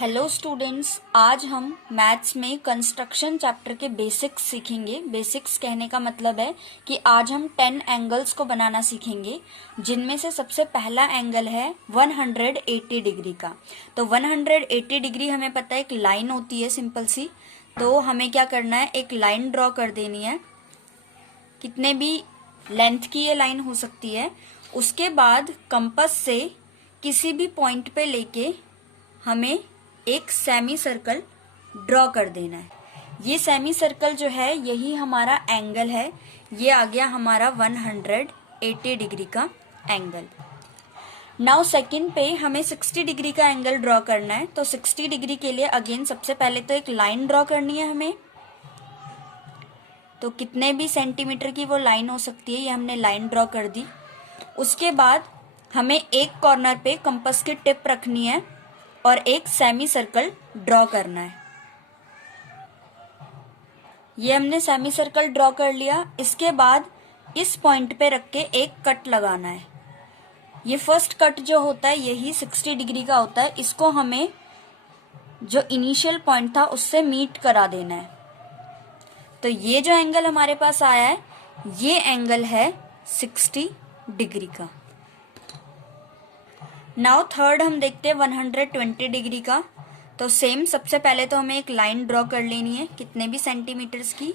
Hello students, आज हम maths में कंस्ट्रक्शन चैप्टर के बेसिक्स सीखेंगे। बेसिक्स कहने का मतलब है कि आज हम 10 एंगल्स को बनाना सीखेंगे, जिनमें से सबसे पहला एंगल है 180 डिग्री का। तो 180 डिग्री हमें पता है एक लाइन होती है सिंपल सी। तो हमें क्या करना है, एक लाइन ड्रॉ कर देनी है, कितने भी लेंथ की ये लाइन हो सकती है। उसके बाद कंपास से किसी भी पॉइंट पे लेके हमें एक सेमी सर्कल ड्रॉ कर देना है। ये सेमी सर्कल जो है यही हमारा एंगल है। ये आ गया हमारा 180 डिग्री का एंगल। नाउ सेकंड पे हमें 60 डिग्री का एंगल ड्रॉ करना है। तो 60 डिग्री के लिए अगेन सबसे पहले तो एक लाइन ड्रॉ करनी है हमें। तो कितने भी सेंटीमीटर की वो लाइन हो सकती है, ये हमने लाइन ड्रॉ कर दी। उसके बाद हमें एक कॉर्नर पे कंपास की टिप रखनी है और एक सेमी सर्कल ड्रॉ करना है। ये हमने सेमी सर्कल ड्रॉ कर लिया। इसके बाद इस पॉइंट पे रख के एक कट लगाना है। ये फर्स्ट कट जो होता है यही 60 डिग्री का होता है। इसको हमें जो इनिशियल पॉइंट था उससे मीट करा देना है। तो ये जो एंगल हमारे पास आया है ये एंगल है 60 डिग्री का। नाउ थर्ड हम देखते हैं 120 डिग्री का। तो सेम सबसे पहले तो हमें एक लाइन ड्रॉ कर लेनी है कितने भी सेंटीमीटर्स की।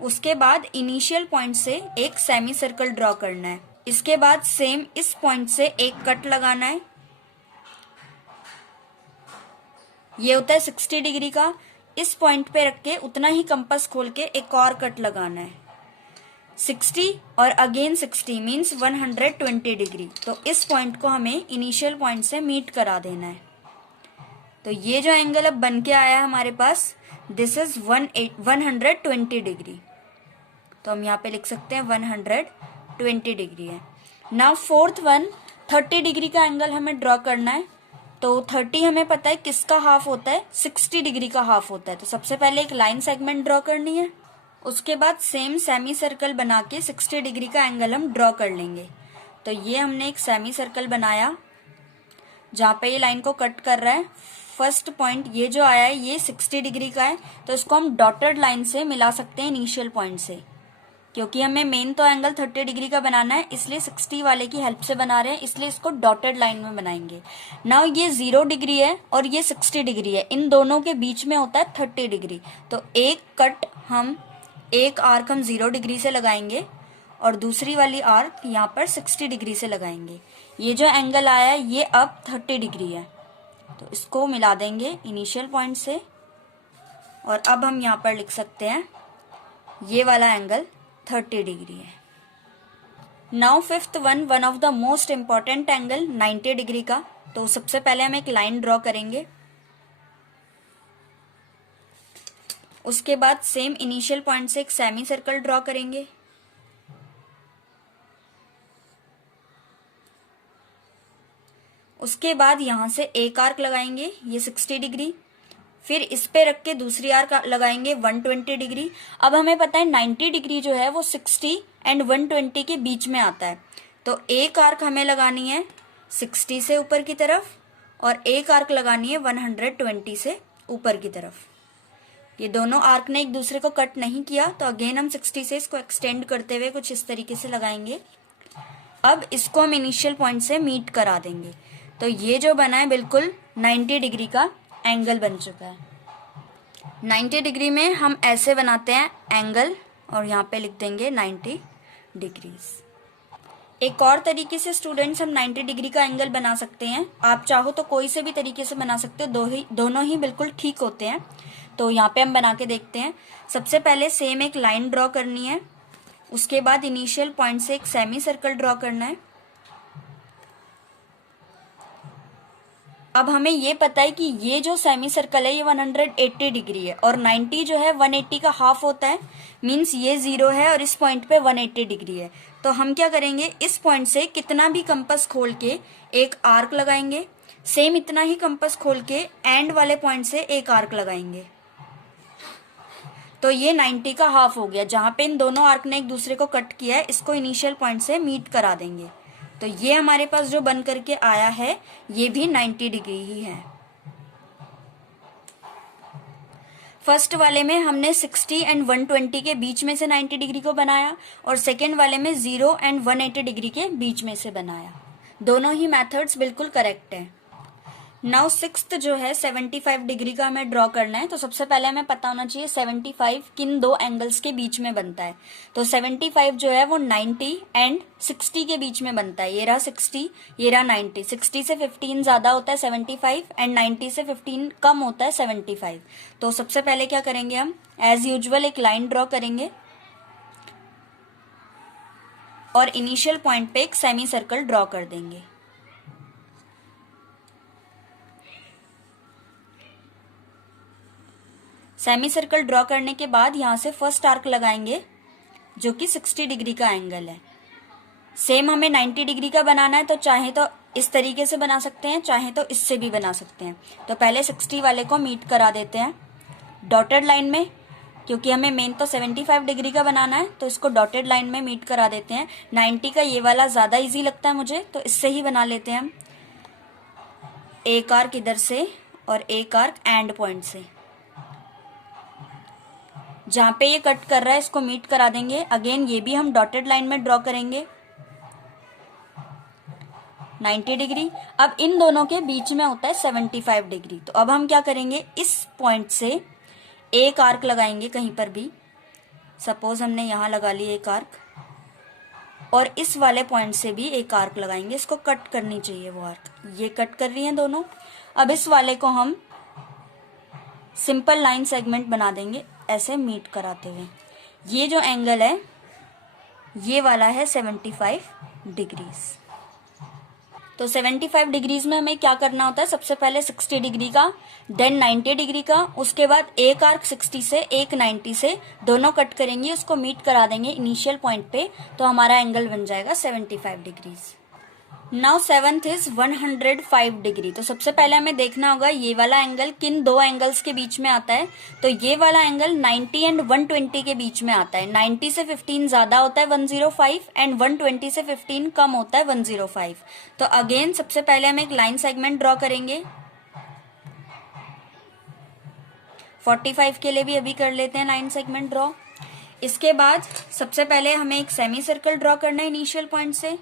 उसके बाद इनिशियल पॉइंट से एक सेमी सर्कल ड्रॉ करना है। इसके बाद सेम इस पॉइंट से एक कट लगाना है। ये होता है 60 डिग्री का। इस पॉइंट पे रख के उतना ही कंपास खोल के एक और कट लगाना है। 60 और अगेन 60 मीन्स 120 डिग्री। तो इस पॉइंट को हमें इनिशियल पॉइंट से मीट करा देना है। तो ये जो एंगल अब बन के आया है हमारे पास, दिस इज 120 डिग्री। तो हम यहाँ पे लिख सकते हैं 120 डिग्री है। नाउ फोर्थ वन 30 डिग्री का एंगल हमें ड्रॉ करना है। तो 30 हमें पता है किसका हाफ होता है, 60 डिग्री का हाफ होता है। तो सबसे पहले एक लाइन सेगमेंट ड्रॉ करनी है। उसके बाद सेम सेमी सर्कल बना के 60 डिग्री का एंगल हम ड्रॉ कर लेंगे। तो ये हमने एक सेमी सर्कल बनाया जहाँ पे ये लाइन को कट कर रहा है। फर्स्ट पॉइंट ये जो आया है ये 60 डिग्री का है। तो इसको हम डॉटेड लाइन से मिला सकते हैं इनिशियल पॉइंट से, क्योंकि हमें मेन तो एंगल 30 डिग्री का बनाना है, इसलिए 60 वाले की हेल्प से बना रहे हैं, इसलिए इसको डॉटेड लाइन में बनाएंगे। नाउ ये 0 डिग्री है और ये 60 डिग्री है, इन दोनों के बीच में होता है 30 डिग्री। तो एक आर्क हम 0 डिग्री से लगाएंगे और दूसरी वाली आर्क यहाँ पर 60 डिग्री से लगाएंगे। ये जो एंगल आया है ये अब 30 डिग्री है। तो इसको मिला देंगे इनिशियल पॉइंट से और अब हम यहाँ पर लिख सकते हैं ये वाला एंगल 30 डिग्री है। Now fifth one of the most important angle 90 degree का। तो सबसे पहले हम एक लाइन ड्रॉ करेंगे। उसके बाद सेम इनिशियल पॉइंट से एक सेमी सर्कल ड्रॉ करेंगे। उसके बाद यहां से एक आर्क लगाएंगे, ये 60 डिग्री। फिर इस पे रख के दूसरी आर्क लगाएंगे 120 डिग्री। अब हमें पता है 90 डिग्री जो है वो 60 एंड 120 के बीच में आता है। तो एक आर्क हमें लगानी है 60 से ऊपर की तरफ और एक आर्क लगानी है 120 से ऊपर की तरफ। ये दोनों आर्क ने एक दूसरे को कट नहीं किया, तो अगेन हम 60 से इसको एक्सटेंड करते हुए कुछ इस तरीके से लगाएंगे। अब इसको हम इनिशियल पॉइंट से मीट करा देंगे। तो ये जो बना है बिल्कुल 90 डिग्री का एंगल बन चुका है। 90 डिग्री में हम ऐसे बनाते हैं एंगल और यहाँ पे लिख देंगे 90 डिग्रीज। एक और तरीके से स्टूडेंट्स हम 90 डिग्री का एंगल बना सकते हैं। आप चाहो तो कोई से भी तरीके से बना सकते हो, दोनों ही बिल्कुल ठीक होते हैं। तो यहाँ पे हम बना के देखते हैं। सबसे पहले सेम एक लाइन ड्रॉ करनी है। उसके बाद इनिशियल पॉइंट से एक सेमी सर्कल ड्रॉ करना है। अब हमें ये पता है कि ये जो सेमी सर्कल है ये 180 डिग्री है और 90 जो है 180 का हाफ होता है, मीन्स ये 0 है और इस पॉइंट पे 180 डिग्री है। तो हम क्या करेंगे, इस पॉइंट से कितना भी कंपास खोल के एक आर्क लगाएंगे, सेम इतना ही कंपास खोल के एंड वाले पॉइंट से एक आर्क लगाएंगे। तो ये 90 का हाफ हो गया। जहां पे इन दोनों आर्क ने एक दूसरे को कट किया है इसको इनिशियल पॉइंट से मीट करा देंगे। तो ये हमारे पास जो बन करके आया है ये भी 90 डिग्री ही है। फर्स्ट वाले में हमने 60 एंड 120 के बीच में से 90 डिग्री को बनाया और सेकेंड वाले में 0 एंड 180 डिग्री के बीच में से बनाया। दोनों ही मेथड्स बिल्कुल करेक्ट है। नाउ सिक्स्थ जो है 75 डिग्री का हमें ड्रॉ करना है। तो सबसे पहले हमें पता होना चाहिए 75 किन दो एंगल्स के बीच में बनता है। तो 75 जो है वो 90 एंड 60 के बीच में बनता है। ये रहा 60, ये रहा 90। 60 से 15 ज्यादा होता है 75 एंड 90 से 15 कम होता है 75। तो सबसे पहले क्या करेंगे, हम एज यूजुअल एक लाइन ड्रॉ करेंगे और इनिशियल पॉइंट पे एक सेमी सर्कल ड्रॉ कर देंगे। सेमी सर्कल ड्रॉ करने के बाद यहां से फर्स्ट आर्क लगाएंगे जो कि 60 डिग्री का एंगल है। सेम हमें 90 डिग्री का बनाना है, तो चाहे तो इस तरीके से बना सकते हैं, चाहे तो इससे भी बना सकते हैं। तो पहले 60 वाले को मीट करा देते हैं डॉटेड लाइन में, क्योंकि हमें मेन तो 75 डिग्री का बनाना है, तो इसको डॉटेड लाइन में मीट करा देते हैं। 90 का ये वाला ज्यादा इजी लगता है मुझे, तो इससे ही बना लेते हैं हम। एक आर्क इधर से और एक आर्क एंड पॉइंट से। जहां पे ये कट कर रहा है इसको मीट करा देंगे। अगेन ये भी हम डॉटेड लाइन में ड्रॉ करेंगे 90 डिग्री। अब इन दोनों के बीच में होता है 75 डिग्री। तो अब हम क्या करेंगे, इस पॉइंट से एक आर्क लगाएंगे कहीं पर भी। सपोज हमने यहां लगा ली एक आर्क, और इस वाले पॉइंट से भी एक आर्क लगाएंगे। इसको कट करनी चाहिए वो आर्क, ये कट कर रही है दोनों। अब इस वाले को हम सिंपल लाइन सेगमेंट बना देंगे ऐसे मीट कराते हुए। ये जो एंगल है ये वाला है 75 डिग्रीज। तो 75 डिग्रीज में हमें क्या करना होता है, सबसे पहले 60 डिग्री का, देन 90 डिग्री का, उसके बाद एक आर्क 60 से एक 90 से, दोनों कट करेंगे, उसको मीट करा देंगे इनिशियल पॉइंट पे, तो हमारा एंगल बन जाएगा 75 degrees. Now seventh is 105 degree. तो सबसे पहले हमें देखना होगा ये वाला एंगल किन दो एंगल्स के बीच में आता है। तो ये वाला एंगल 90 एंड 120 के बीच में आता है। 90 से 15 ज्यादा होता है 105 एंड 120 से 15 कम होता है 105। तो अगेन सबसे पहले हम एक लाइन सेगमेंट ड्रॉ करेंगे। 45 के लिए भी अभी कर लेते हैं लाइन सेगमेंट ड्रॉ। इसके बाद सबसे पहले हमें एक सेमी सर्कल ड्रॉ करना है इनिशियल पॉइंट से।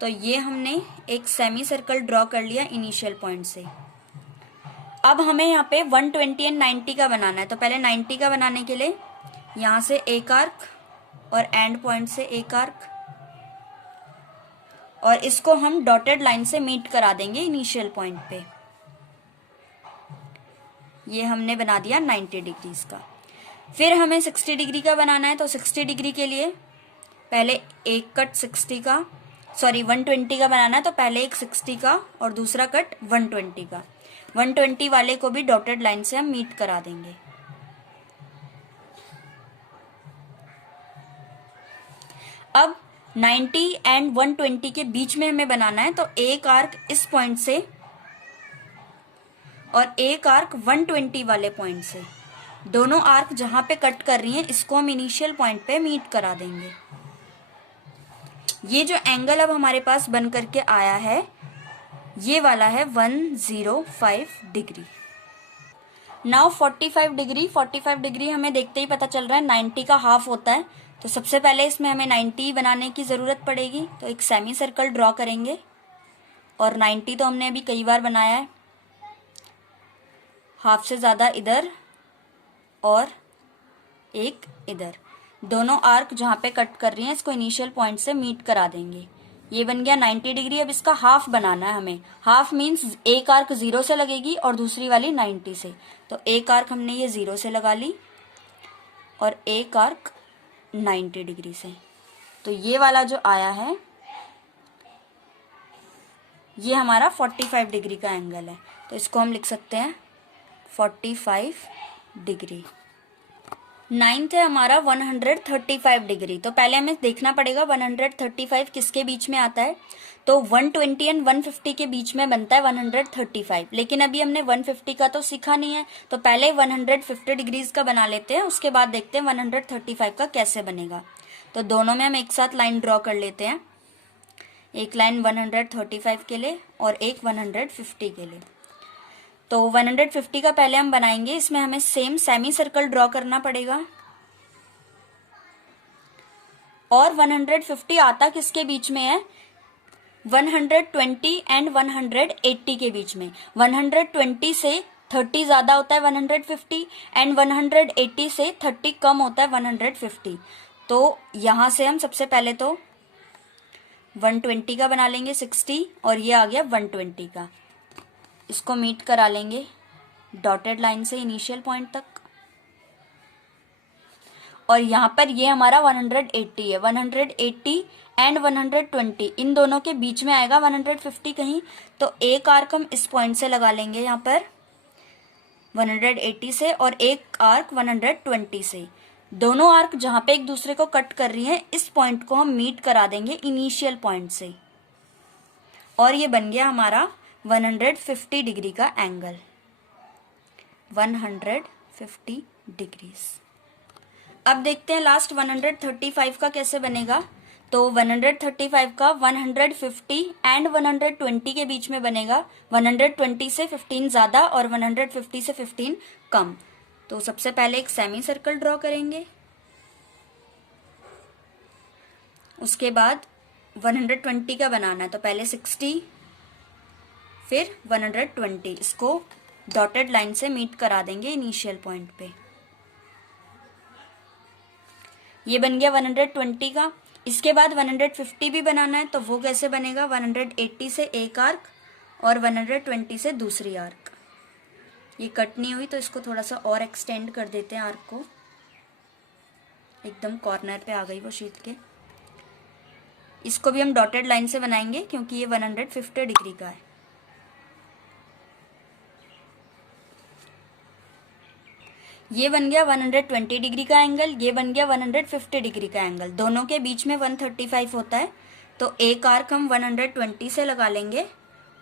तो ये हमने एक सेमी सर्कल ड्रॉ कर लिया इनिशियल पॉइंट से। अब हमें यहाँ पे 120 एंड 90 का बनाना है। तो पहले 90 का बनाने के लिए यहाँ से एक आर्क और एंड पॉइंट से एक आर्क, और इसको हम डॉटेड लाइन से मीट करा देंगे इनिशियल पॉइंट पे। ये हमने बना दिया 90 डिग्रीज का। फिर हमें 60 डिग्री का बनाना है। तो 60 डिग्री के लिए पहले एक कट 120 का बनाना है। तो पहले एक 60 का और दूसरा कट 120 का। 120 वाले को भी डॉटेड लाइन से हम मीट करा देंगे। अब 90 एंड 120 के बीच में हमें बनाना है। तो एक आर्क इस पॉइंट से और एक आर्क 120 वाले पॉइंट से, दोनों आर्क जहां पे कट कर रही हैं इसको हम इनिशियल पॉइंट पे मीट करा देंगे। ये जो एंगल अब हमारे पास बन करके आया है ये वाला है 105 डिग्री। नाउ 45 डिग्री हमें देखते ही पता चल रहा है 90 का हाफ होता है। तो सबसे पहले इसमें हमें 90 बनाने की जरूरत पड़ेगी। तो एक सेमी सर्कल ड्रॉ करेंगे, और 90 तो हमने अभी कई बार बनाया है। हाफ से ज्यादा इधर और एक इधर, दोनों आर्क जहां पे कट कर रही हैं इसको इनिशियल पॉइंट से मीट करा देंगे। ये बन गया 90 डिग्री। अब इसका हाफ बनाना है हमें। हाफ मीन्स एक आर्क 0 से लगेगी और दूसरी वाली 90 से। तो एक आर्क हमने ये 0 से लगा ली और एक आर्क 90 डिग्री से। तो ये वाला जो आया है ये हमारा 45 डिग्री का एंगल है। तो इसको हम लिख सकते हैं 45 डिग्री। नाइन्थ है हमारा 135 डिग्री। तो पहले हमें देखना पड़ेगा 135 किसके बीच में आता है। तो 120 एंड 150 के बीच में बनता है 135। लेकिन अभी हमने 150 का तो सीखा नहीं है, तो पहले 150 डिग्रीज का बना लेते हैं, उसके बाद देखते हैं 135 का कैसे बनेगा। तो दोनों में हम एक साथ लाइन ड्रॉ कर लेते हैं। एक लाइन 135 के लिए और एक 150 के लिए। तो 150 का पहले हम बनाएंगे, इसमें हमें सेम सेमी सर्कल ड्रॉ करना पड़ेगा। और 150 आता किसके बीच में है? 120 एंड 180 के बीच में। 120 से 30 ज्यादा होता है 150 एंड 180 से 30 कम होता है 150। तो यहां से हम सबसे पहले तो 120 का बना लेंगे 60, और ये आ गया 120 का। इसको मीट करा लेंगे डॉटेड लाइन से इनिशियल पॉइंट तक, और यहां पर ये हमारा 180 है। 180 एंड 120 इन दोनों के बीच में आएगा 150 कहीं, तो एक आर्क हम इस पॉइंट से लगा लेंगे यहाँ पर 180 से, और एक आर्क 120 से। दोनों आर्क जहां पे एक दूसरे को कट कर रही हैं, इस पॉइंट को हम मीट करा देंगे इनिशियल पॉइंट से, और ये बन गया हमारा 150 डिग्री का एंगल। 150 डिग्रीज। अब देखते हैं लास्ट 135 का कैसे बनेगा। तो 135 का 150 एंड 120 के बीच में बनेगा। 120 से 15 ज्यादा और 150 से 15 कम। तो सबसे पहले एक सेमी सर्कल ड्रॉ करेंगे, उसके बाद 120 का बनाना है तो पहले 60 फिर 120, इसको डॉटेड लाइन से मीट करा देंगे इनिशियल पॉइंट पे। ये बन गया 120 का। इसके बाद 150 भी बनाना है, तो वो कैसे बनेगा? 180 से एक आर्क और 120 से दूसरी आर्क। ये कट नहीं हुई तो इसको थोड़ा सा और एक्सटेंड कर देते हैं आर्क को, एकदम कॉर्नर पे आ गई वो शीट के। इसको भी हम डॉटेड लाइन से बनाएंगे क्योंकि ये 150 डिग्री का है। ये बन गया 120 डिग्री का एंगल, ये बन गया 150 डिग्री का एंगल। दोनों के बीच में 135 होता है, तो एक आर्क हम 120 से लगा लेंगे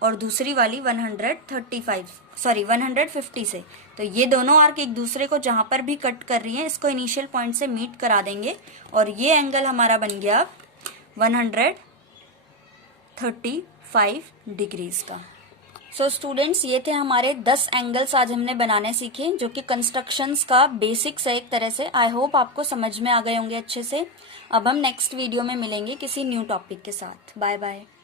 और दूसरी वाली 150 से। तो ये दोनों आर्क एक दूसरे को जहां पर भी कट कर रही हैं, इसको इनिशियल पॉइंट से मीट करा देंगे, और ये एंगल हमारा बन गया 135 डिग्रीज का। सो स्टूडेंट्स, ये थे हमारे 10 एंगल्स आज हमने बनाने सीखे, जो कि कंस्ट्रक्शंस का बेसिक्स है एक तरह से। आई होप आपको समझ में आ गए होंगे अच्छे से। अब हम नेक्स्ट वीडियो में मिलेंगे किसी न्यू टॉपिक के साथ। Bye bye.